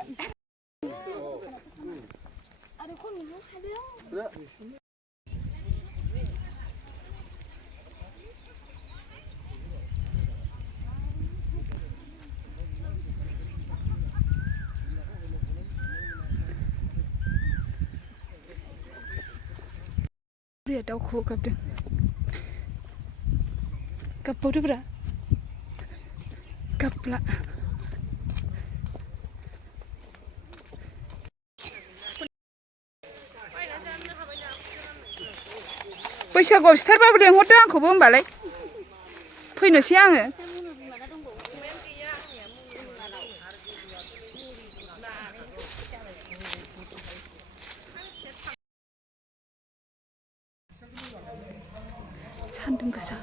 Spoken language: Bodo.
Dia tahu kok kapten. Kapau tu berapa? Kapla. Bwisaguआव सिथारबाबो लेंहरदो आंखौबो होमबालाय फैनोसै आङो सान्दुं गोसा